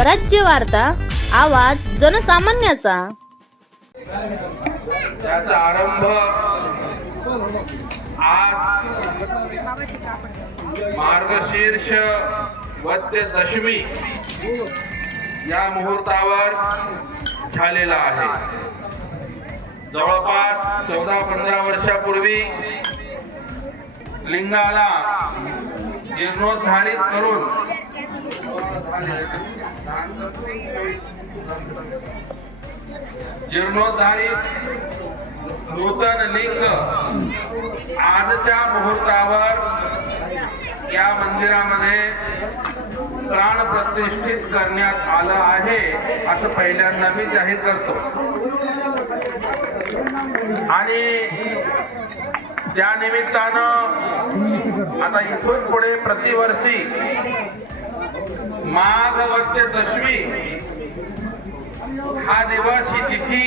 स्वराज्य वार्ता आवाज जनसामान्याचा. त्याचा आरंभ आज मार्गशीर्ष वद्य दशमी या मुहूर्तावर झालेला आहे. जवळपास चौदा पंधरा वर्षापूर्वी लिंगाला जीर्णोद्धारित करून जीर्णोद्धारित नूतन लिंग आजच्या मुहूर्तावर या मंदिरामध्ये प्राण प्रतिष्ठित करण्यात आलं आहे असं पहिल्यांदा मी जाहीर करतो. आणि त्या निमित्तानं आता इथून पुढे प्रतिवर्षी माघ वद्य दशमी. हा दिवस ही तिथी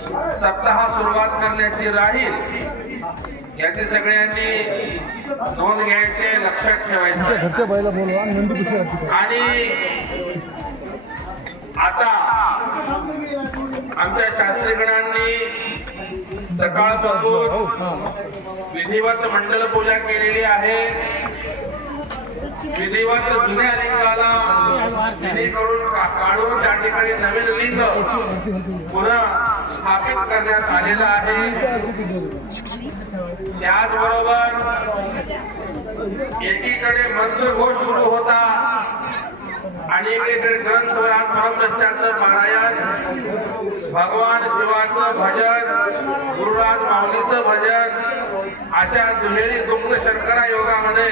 सप्ताह सुरुवात करण्याची राहील. याची सगळ्यांनी नोंद घ्यायचे लक्षात ठेवायचे. आणि आता आमच्या शास्त्रीगणांनी सकाळपासून विधिवत मंडल पूजा केलेली आहे. विधिवत जुन्या लिंगाला विधी करून का- काढून त्या ठिकाणी नवीन लिंग पुन्हा स्थापित करण्यात आलेलं आहे. त्याचबरोबर एकीकडे मंत्रघोष सुरू होता. आणि ग्रंथ ग्रंथराज पारायण भगवान शिवाचं भजन गुरुराज माऊलीचं भजन अशा दुहेरी दुग्ध शर्करा योगामध्ये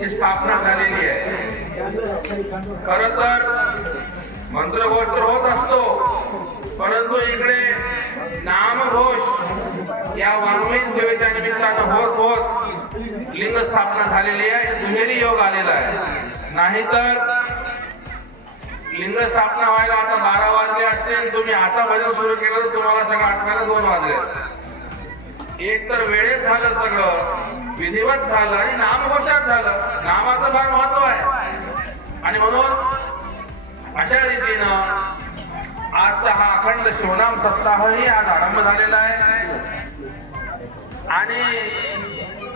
ही स्थापना झालेली आहे. खर तर मंत्रघोष तर होत असतो परंतु इकडे नामघोष या वाङ्मयीन सेवेच्या निमित्तानं होत होत लिंग स्थापना झालेली आहे दुहेरी योग आलेला आहे. नाहीतर लिंग स्थापना व्हायला आता बारा वाजले असते आणि तुम्ही आता भजन सुरू केलं तर तुम्हाला सगळं आठवायला दोन वाजले. असते. एक तर वेळेत झालं सगळं विधिवत झालं आणि नामघोषात झालं. नामाचं फार महत्त्व आहे. आणि म्हणून अशा रीतीनं आजचा हा अखंड शिवनाम सप्ताहही आज आरंभ झालेला आहे. आणि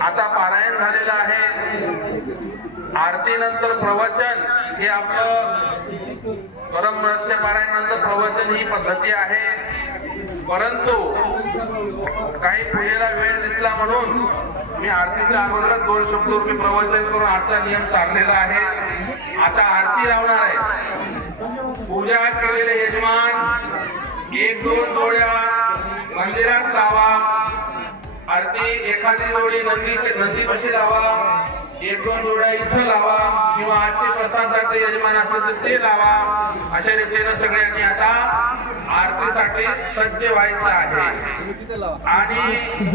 आता पारायण झालेलं आहे. आरतीनंतर प्रवचन हे आपलं परम रहस्य नंतर प्रवचन ही पद्धती आहे. परंतु काही पूजेला वेळ दिसला म्हणून मी आरतीच्या अगोदरच दोन शब्द मी प्रवचन करून आजचा नियम साधलेला आहे. आता आरती लावणार आहे. पूजा केलेले यजमान. एक दोन डोळ्या मंदिरात लावा. आरती एखादी जोडी नंदी नंदीपाशी एक दोन जोड्या इथं लावा किंवा आजचे प्रसादाचे यजमान असेल तर ते लावा. अशा रीतीनं सगळ्यांनी आता आरतीसाठी सज्ज व्हायचं आहे. आणि